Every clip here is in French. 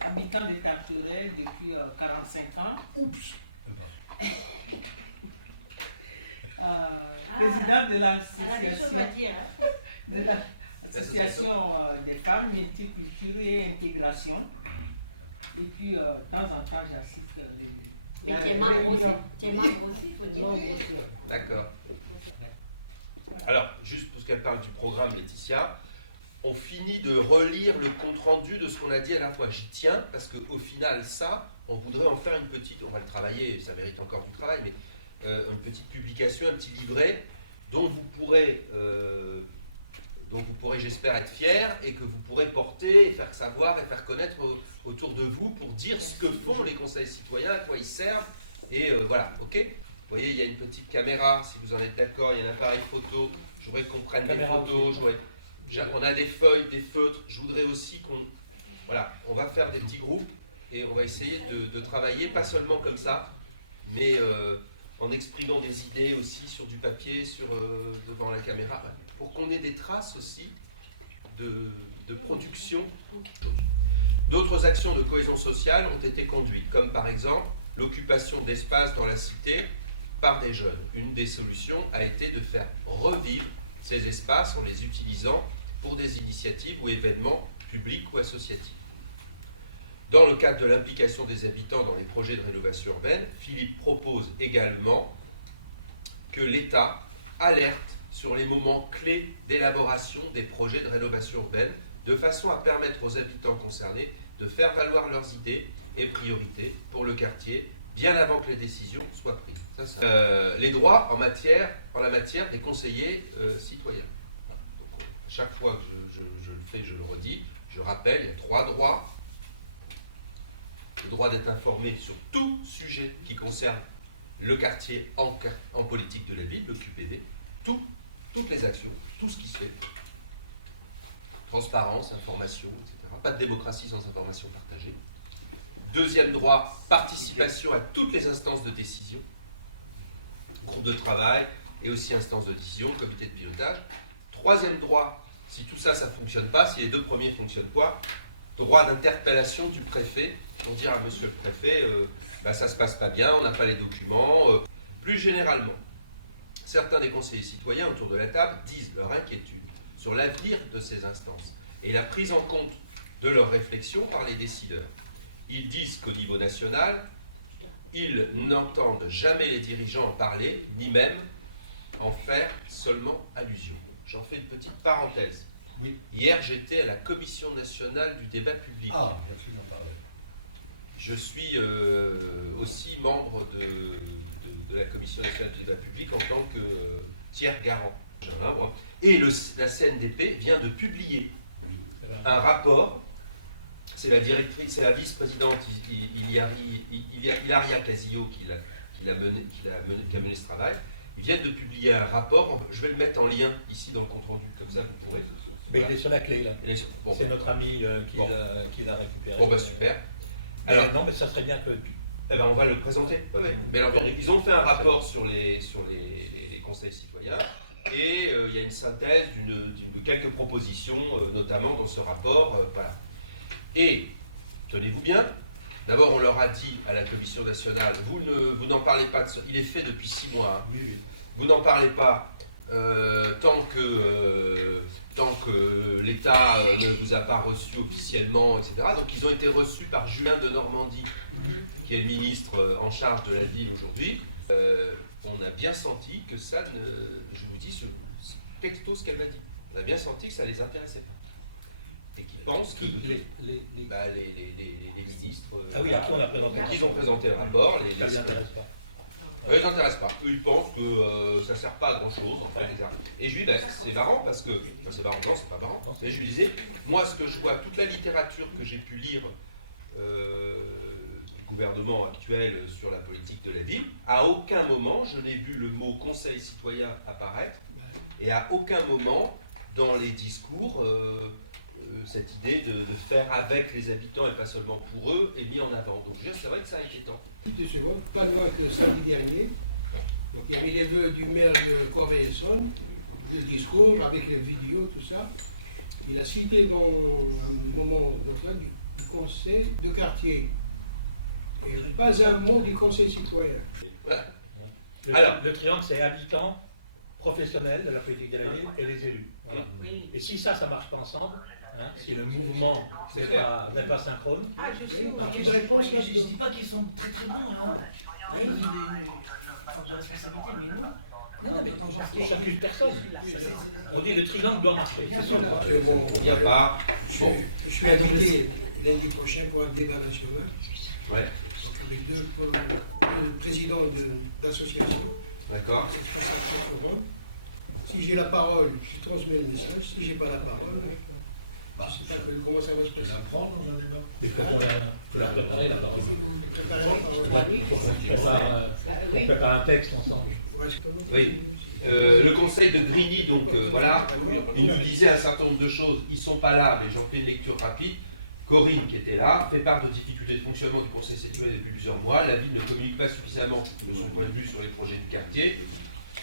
habitant de Tarturel depuis 45 ans. Oups. Président de l'association des femmes multiculturelles et intégration. Et puis, de temps en temps, j'assiste. Mais tu es membre aussi, il faut dire. D'accord. Alors, juste pour ce qu'elle parle du programme, Laetitia, on finit de relire le compte-rendu de ce qu'on a dit à la fois. J'y tiens, parce qu'au final, ça, on voudrait en faire une petite, on va le travailler, ça mérite encore du travail, mais une petite publication, un petit livret, dont vous pourrez, j'espère, être fiers, et que vous pourrez porter, et faire savoir, et faire connaître autour de vous, pour dire ce que font les conseils citoyens, à quoi ils servent, et voilà, ok ? Vous voyez, il y a une petite caméra, si vous en êtes d'accord, il y a un appareil photo, je voudrais qu'on prenne des photos, on a des feuilles, des feutres, je voudrais aussi qu'on... Voilà, on va faire des petits groupes et on va essayer de travailler, pas seulement comme ça, mais en exprimant des idées aussi sur du papier, devant la caméra, pour qu'on ait des traces aussi de production. D'autres actions de cohésion sociale ont été conduites, comme par exemple l'occupation d'espaces dans la cité par des jeunes. Une des solutions a été de faire revivre ces espaces en les utilisant pour des initiatives ou événements publics ou associatifs. Dans le cadre de l'implication des habitants dans les projets de rénovation urbaine, Philippe propose également que l'État alerte sur les moments clés d'élaboration des projets de rénovation urbaine, de façon à permettre aux habitants concernés de faire valoir leurs idées et priorités pour le quartier, bien avant que les décisions soient prises. Les droits en la matière des conseillers citoyens. Donc, chaque fois que je le fais, je le redis, je rappelle, il y a 3 droits. Le droit d'être informé sur tout sujet qui concerne le quartier en politique de la ville, le QPV, toutes les actions, tout ce qui se fait. Transparence, information, etc. Pas de démocratie sans information partagée. Deuxième droit, participation à toutes les instances de décision, groupe de travail et aussi instances de décision, comité de pilotage. Troisième droit, si tout ça, ça ne fonctionne pas, si les 2 premiers ne fonctionnent pas, droit d'interpellation du préfet pour dire à monsieur le préfet, ça ne se passe pas bien, on n'a pas les documents. Plus généralement, certains des conseillers citoyens autour de la table disent leur inquiétude sur l'avenir de ces instances et la prise en compte de leurs réflexions par les décideurs. Ils disent qu'au niveau national, ils n'entendent jamais les dirigeants en parler, ni même en faire seulement allusion. J'en fais une petite parenthèse. Oui. Hier, j'étais à la Commission nationale du débat public. Ah, merci d'en parler. Je suis aussi membre de la Commission nationale du débat public en tant que tiers garant. Et la CNDP vient de publier un rapport. C'est la directrice, c'est la vice-présidente Hilaria Casillo qui a mené ce travail. Ils viennent de publier un rapport. Je vais le mettre en lien ici dans le compte-rendu, comme ça vous pourrez. Mais il est sur la clé, là. Bon, c'est notre ami qui l'a récupéré. Bon, super. Alors, non, mais ça serait bien que... Eh ben, on va le présenter. Ouais. Mais alors, ils ont fait un rapport sur les conseils citoyens et il y a une synthèse de quelques propositions, notamment dans ce rapport. Voilà. Et, tenez-vous bien, d'abord on leur a dit à la Commission nationale, vous n'en parlez pas, il est fait depuis 6 mois, hein. Oui. Vous n'en parlez pas tant que l'État ne vous a pas reçu officiellement, etc. Donc ils ont été reçus par Julien de Normandie, qui est le ministre en charge de la ville aujourd'hui. On a bien senti que ça, je vous dis texto ce qu'elle m'a dit, on a bien senti que ça ne les intéressait pas. Et qu'ils pensent que les ministres... Ah oui, à qui on a présenté. Ils ont présenté un rapport. Ça ne les intéresse pas. Ils ne s'intéressent pas. Eux, ils pensent que ça ne sert pas à grand-chose, en fait. Et je lui dis, c'est marrant parce que... Enfin, c'est marrant, non, c'est pas marrant. Mais je lui disais, moi, ce que je vois, toute la littérature que j'ai pu lire du gouvernement actuel sur la politique de la ville, à aucun moment, je n'ai vu le mot conseil citoyen apparaître, et à aucun moment, dans les discours, cette idée de faire avec les habitants et pas seulement pour eux est mis en avant. Donc, c'est vrai que c'est inquiétant. Petite seconde, pas loin que samedi dernier, donc il y avait les vœux du maire de Corbeil-Essonnes, le discours avec les vidéos, tout ça. Il a cité dans un moment de fin du conseil de quartier. Et pas un mot du conseil citoyen. Voilà. Le, Alors. le triangle, c'est habitants, professionnels de la politique de la ville et les élus. Voilà. Oui. Et si ça marche pas ensemble, hein, si le mouvement n'est pas synchrone, Ah, je sais où Alors, il y je a réponds Je ne dis pas qu'ils sont très très bons, hein. Ils ont une forme de responsabilité, mais non. non, mais on s'accuse personne. On dit le triangle doit marcher. C'est ça. Bon, Il n'y a pas. Bon. je suis invité lundi prochain pour un débat national. Ouais. Donc, avec deux présidents d'associations. D'accord. Si j'ai la parole, je transmets le message. Si j'ai pas la parole, je ne sais pas comment ça va se passer. Il faut qu'on la préparer la parole. Préparer la parole. Il faut qu'on prépare un texte ensemble. Oui. Le conseil de Grigny, donc voilà, il nous disait un certain nombre de choses. Ils ne sont pas là, mais j'en fais une lecture rapide. Corinne, qui était là, fait part de difficultés de fonctionnement du conseil citoyen depuis plusieurs mois. La ville ne communique pas suffisamment de son point de vue sur les projets du quartier.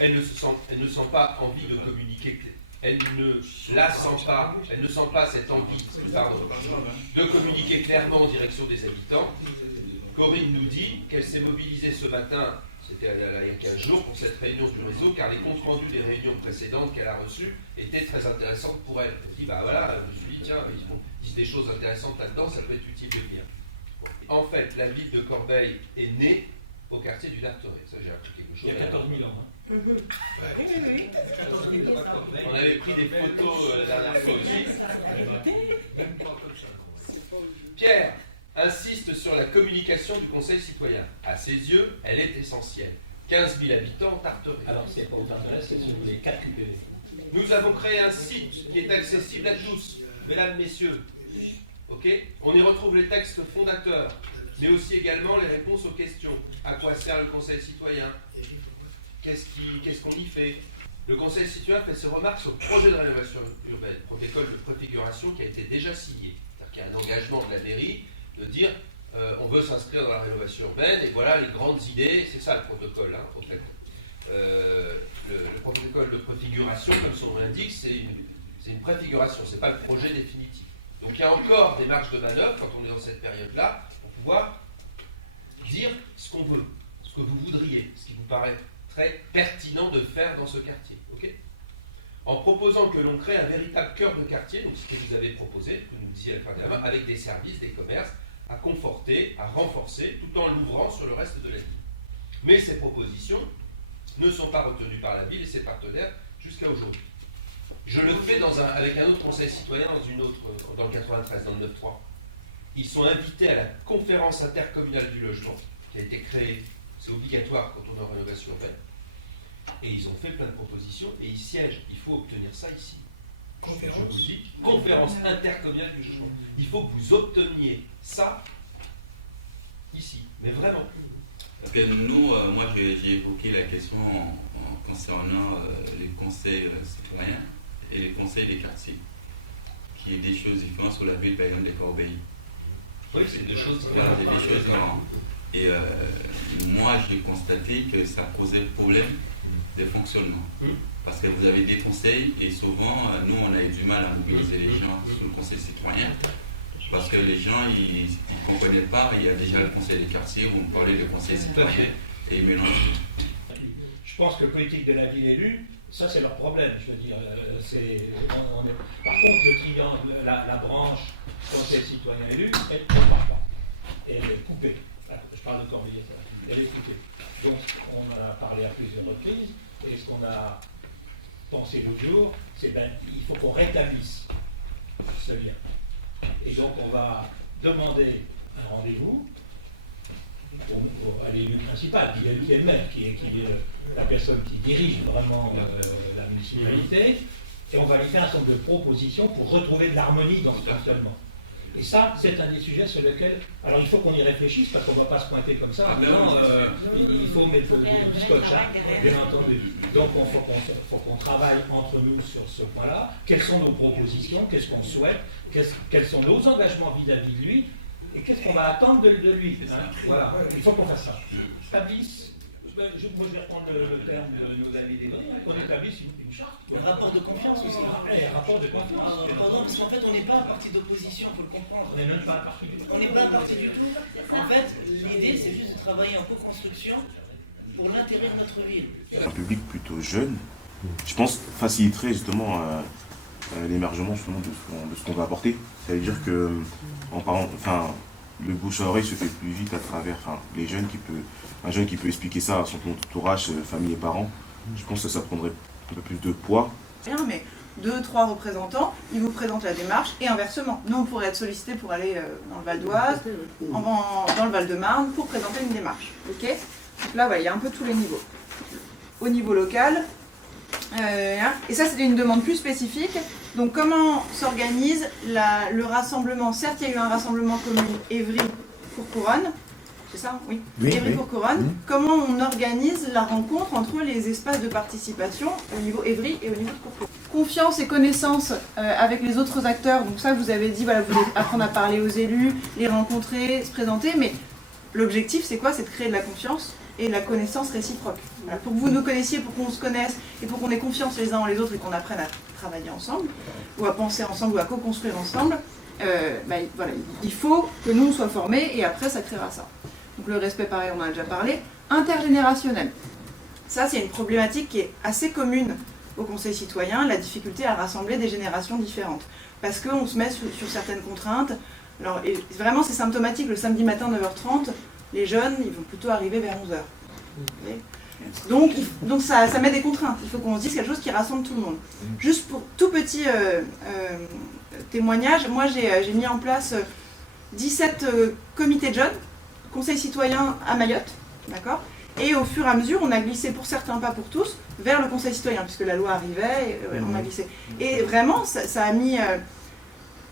Elle ne sent pas envie de communiquer. Elle ne sent pas cette envie de communiquer clairement en direction des habitants. Corinne nous dit qu'elle s'est mobilisée ce matin, c'était il y a 15 jours, pour cette réunion du réseau, car les comptes rendus des réunions précédentes qu'elle a reçues étaient très intéressantes pour elle. Elle dit, bah voilà, je me suis dit, tiens, ils disent des choses intéressantes là-dedans, ça peut être utile de venir. En fait, la ville de Corbeil est née au quartier du Darteret. Ça, j'ai appris quelque chose. Il y a 14 000 ans. Hein. On avait pris des photos la dernière fois aussi. Pierre insiste sur la communication du conseil citoyen. À ses yeux, elle est essentielle. 15 000 habitants, Tarteret. Alors, c'est pas au Tarteret, c'est sur les 4 QPV. Nous avons créé un site qui est accessible à tous, mesdames, messieurs. Ok ? On y retrouve les textes fondateurs, mais aussi également les réponses aux questions. À quoi sert le conseil citoyen ? Qu'est-ce qu'on y fait? Le conseil citoyen fait ses remarques sur le projet de rénovation urbaine, protocole de préfiguration qui a été déjà signé. C'est-à-dire qu'il y a un engagement de la mairie de dire on veut s'inscrire dans la rénovation urbaine et voilà les grandes idées, c'est ça le protocole en fait. Le protocole de préfiguration, comme son nom l'indique, c'est une préfiguration, c'est pas le projet définitif. Donc il y a encore des marges de manœuvre quand on est dans cette période-là pour pouvoir dire ce qu'on veut, ce que vous voudriez, ce qui vous paraît très pertinent de faire dans ce quartier. Okay, en proposant que l'on crée un véritable cœur de quartier, donc ce que vous avez proposé, que nous disiez à la fin de la main, avec des services, des commerces, à conforter, à renforcer, tout en l'ouvrant sur le reste de la ville. Mais ces propositions ne sont pas retenues par la ville et ses partenaires jusqu'à aujourd'hui. Je le fais avec un autre conseil citoyen dans le 93, dans le 9-3. Ils sont invités à la conférence intercommunale du logement, qui a été créée, c'est obligatoire quand on est en rénovation urbaine, et ils ont fait plein de propositions et ils siègent. Il faut obtenir ça ici. Je vous dis, conférence intercommunale du logement. Il faut que vous obteniez ça ici, mais vraiment. Parce que nous, moi j'ai évoqué la question concernant les conseils citoyens et les conseils des quartiers, qui est des choses différentes sur la ville, par exemple, des Corbeilles. Oui, c'est deux choses Voilà, différentes. c'est des choses différentes. Et moi, j'ai constaté que ça posait problème de fonctionnement. Parce que vous avez des conseils et souvent, nous, on a eu du mal à mobiliser les gens sur le conseil citoyen. Parce que les gens, ils ne comprenaient pas. Il y a déjà le conseil des quartiers, vous me parlez de conseil citoyen et ils mélangent. Je pense que politique de la ville élue, ça c'est leur problème. Je veux dire, par contre, le triangle, la branche conseil citoyen élu, elle ne marche pas. Elle est coupée. Enfin, je parle de Corbeil, elle est coupée. Donc, on en a parlé à plusieurs reprises. Et ce qu'on a pensé l'autre jour, c'est il faut qu'on rétablisse ce lien. Et donc, on va demander un rendez-vous à l'élu principal, qui est le maire, qui est la personne qui dirige vraiment la municipalité, et on va lui faire un certain nombre de propositions pour retrouver de l'harmonie dans ce fonctionnement. Et ça, c'est un des sujets sur lesquels... Alors, il faut qu'on y réfléchisse, parce qu'on ne va pas se pointer comme ça. Il faut mettre du scotch, hein, bien entendu. Donc, il faut qu'on travaille entre nous sur ce point-là. Quelles sont nos propositions? Qu'est-ce qu'on souhaite? Quels sont nos engagements vis-à-vis de lui? Et qu'est-ce qu'on va attendre de lui, hein? Voilà, il faut qu'on fasse ça. Établisse Moi, je vais reprendre le terme de nos amis des Brésilien, qu'on établisse une charte. Un rapport de confiance aussi. Un rapport de confiance. Pardon, parce qu'en fait, on n'est pas un parti d'opposition, il faut le comprendre. On n'est même pas un parti du tout. On n'est pas un parti du tout. En fait, l'idée, c'est juste de travailler en co-construction pour l'intérêt de notre ville. Un public plutôt jeune, je pense, faciliterait justement l'émergement de ce qu'on va apporter. Ça veut dire que, en parlant, enfin, le bouche à oreille se fait plus vite à travers les jeunes un jeune qui peut expliquer ça à son entourage, famille et parents. Je pense que ça prendrait un peu plus de poids. Mais 2, 3 représentants, ils vous présentent la démarche et inversement. Nous, on pourrait être sollicités pour aller dans le Val d'Oise, dans le Val-de-Marne, pour présenter une démarche. Okay, donc là, il y a un peu tous les niveaux. Au niveau local, et ça, c'était une demande plus spécifique. Donc, comment s'organise le rassemblement? Certes, il y a eu un rassemblement commun Évry-Courcouronnes. C'est ça, oui. Évry-Courcouronnes. Comment on organise la rencontre entre les espaces de participation au niveau Évry et au niveau de Courcouronnes? Confiance et connaissance avec les autres acteurs. Donc ça, vous avez dit, voilà, vous voulez apprendre à parler aux élus, les rencontrer, se présenter. Mais l'objectif, c'est quoi? C'est de créer de la confiance et de la connaissance réciproque. Voilà, pour que vous nous connaissiez, pour qu'on se connaisse et pour qu'on ait confiance les uns en les autres et qu'on apprenne à travailler ensemble, ou à penser ensemble, ou à co-construire ensemble, voilà, il faut que nous, on soit formés et après, ça créera ça. Donc le respect, pareil, on en a déjà parlé. Intergénérationnel. Ça, c'est une problématique qui est assez commune au Conseil citoyen, la difficulté à rassembler des générations différentes. Parce qu'on se met sur certaines contraintes. Alors, et vraiment, c'est symptomatique. Le samedi matin, 9h30, les jeunes, ils vont plutôt arriver vers 11h. Donc ça met des contraintes. Il faut qu'on se dise quelque chose qui rassemble tout le monde. Juste pour tout petit témoignage, moi, j'ai mis en place 17 comités de jeunes, Conseil citoyen à Mayotte, d'accord. Et au fur et à mesure, on a glissé pour certains, pas pour tous, vers le Conseil citoyen, puisque la loi arrivait, et on a glissé. Et vraiment, ça a mis...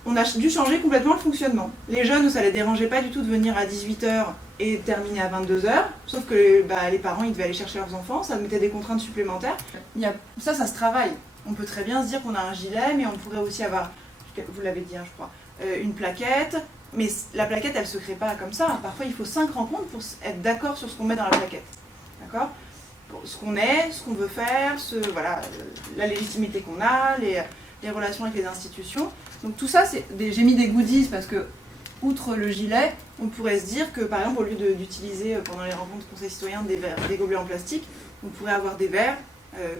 on a dû changer complètement le fonctionnement. Les jeunes, ça ne les dérangeait pas du tout de venir à 18h et terminer à 22h, sauf que les parents, ils devaient aller chercher leurs enfants, ça mettait des contraintes supplémentaires. Ça se travaille. On peut très bien se dire qu'on a un gilet, mais on pourrait aussi avoir, vous l'avez dit, je crois, une plaquette. Mais la plaquette, elle ne se crée pas comme ça. Parfois, il faut 5 rencontres pour être d'accord sur ce qu'on met dans la plaquette. D'accord? Ce qu'on est, ce qu'on veut faire, voilà, la légitimité qu'on a, les relations avec les institutions. Donc tout ça, j'ai mis des goodies parce que, outre le gilet, on pourrait se dire que, par exemple, au lieu d'utiliser pendant les rencontres Conseil citoyen des gobelets en plastique, on pourrait avoir des verres,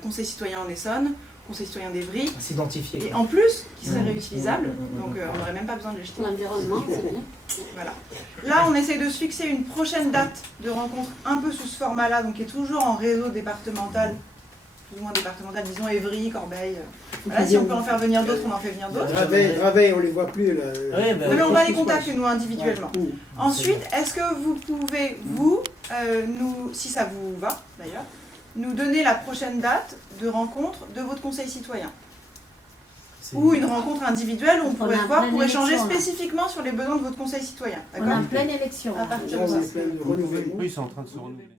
Conseil citoyen en Essonne, Conseil citoyen d'Evry, s'identifier. Et en plus, qui seraient réutilisables, donc on n'aurait même pas besoin de les jeter. L'environnement, c'est bien. Voilà. Là, on essaye de se fixer une prochaine date de rencontre un peu sous ce format-là, donc qui est toujours en réseau départemental, plus ou moins départemental, disons Évry, Corbeil. Voilà, si on peut en faire venir d'autres, on en fait venir d'autres. Raveil, on les voit plus là. Mais on va les contacter nous individuellement. Ensuite, est-ce que vous pouvez, nous, si ça vous va d'ailleurs, nous donner la prochaine date de rencontre de votre conseil citoyen? Ou une rencontre individuelle où on pourrait se voir pour échanger spécifiquement sur les besoins de votre conseil citoyen. On est en pleine élection. À partir de ça. Oui, ils sont en train de se renouveler.